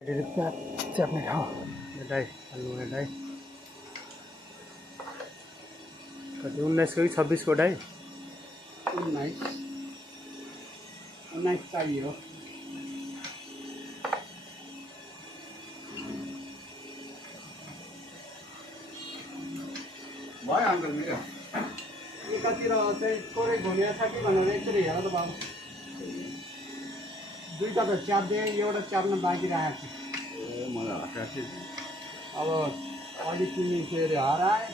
च्याप्ने ठाउँ एटाइ हाल्नु एटाइ कति 19 को कि 26 को डाइ 19 चाहियो भयो अङ्कल मेरो एकातिर चाहिँ थोरै घुमेको छ कि भनेर एकचोटि हेर त बाबु दुईवटा त च्याप्दिएँ एउटा च्याप्न बाँकी राखेको छु मलाई हटाएको अब अलि तिमी फेरि हराए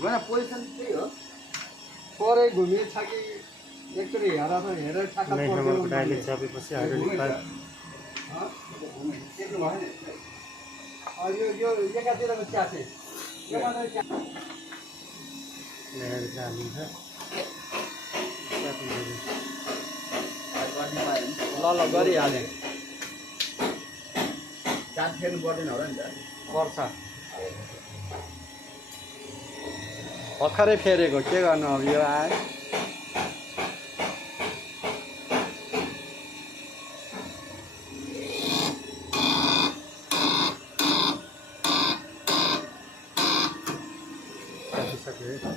होइन पोजिसन त्यही हो थोरै घुमेको छ कि एकचोटि हेर त हेरेर ठ्याक्क 19 नम्बरको डाइले च्यापेपछि हाइड्रोलिक पाइप सेक्नु भएन यो एकातिरको च्यापे एकातिर च्याप ल्याएर चाहिँ हालिन्छ ल गरिहालेँ चार्ज फेर्नु पर्दैन होला नि त पर्छ भर्खरै फेरेको के गर्नु अब यो आयो च्यापिसक्यो है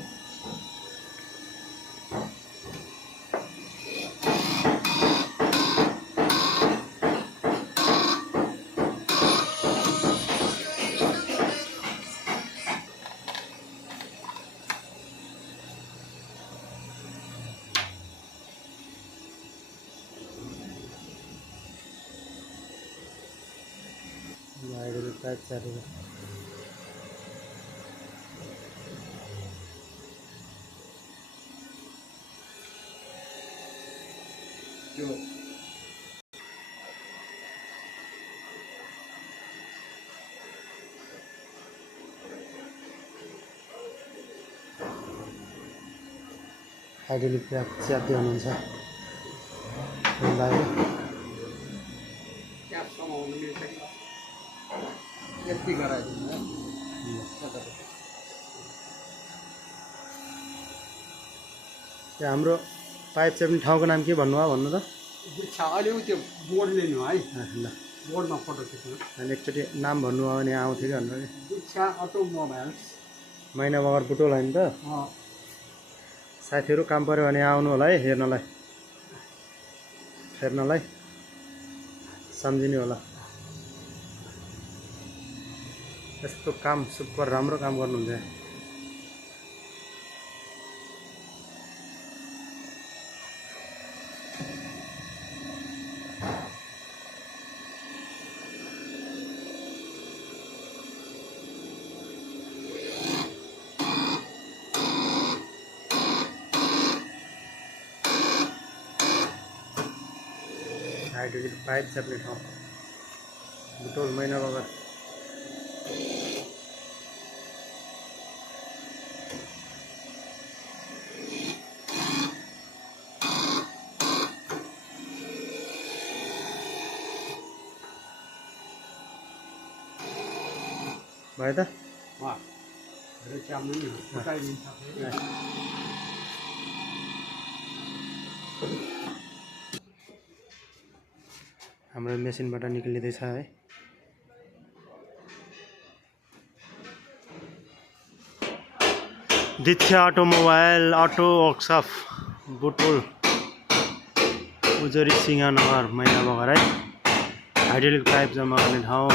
हाइड्रोलिक पाइप च्यापेको त्यो हाइड्रोलिक पाइप च्याप्दै हुनुहुन्छ भाइले क्याप समाउनु मिल्छ कि यति गराइदिनु त्यो हाम्रो पाइप च्याप्ने ठाउँको नाम के भन्नु भन्नु त गुच्छा अहिले त्यो बोर्ड लिनु है ल बोर्डमा फोटो खिच्नु अनि एकचोटि नाम भन्नु भयो भने आउँथ्यो कि भन्नु कि गुच्छा अटोमोबाइल्स महिना बगर बुटोल होइन त साथीहरू काम पऱ्यो भने आउनु होला है हेर्नलाई फेर्नलाई सम्झिने होला यस्तो काम सुपर राम्रो काम गर्नुहुन्छ हाइड्रोलिक पाइप च्याप्ने ठाउँ बुटोल महिना बगर भयो त च्याप्नु नि फुटाइदिन्छ हाम्रो मेसिनबाट निक्लिँदैछ है Diksha automobile auto workshop Butwal उजरी सिंहनगर मैना बगर है हाइड्रोलिक पाइप जम्मा गर्ने ठाउँ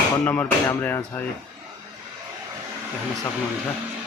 फोन नम्बर पनि हाम्रो यहाँ छ देख्न सक्नुहुन्छ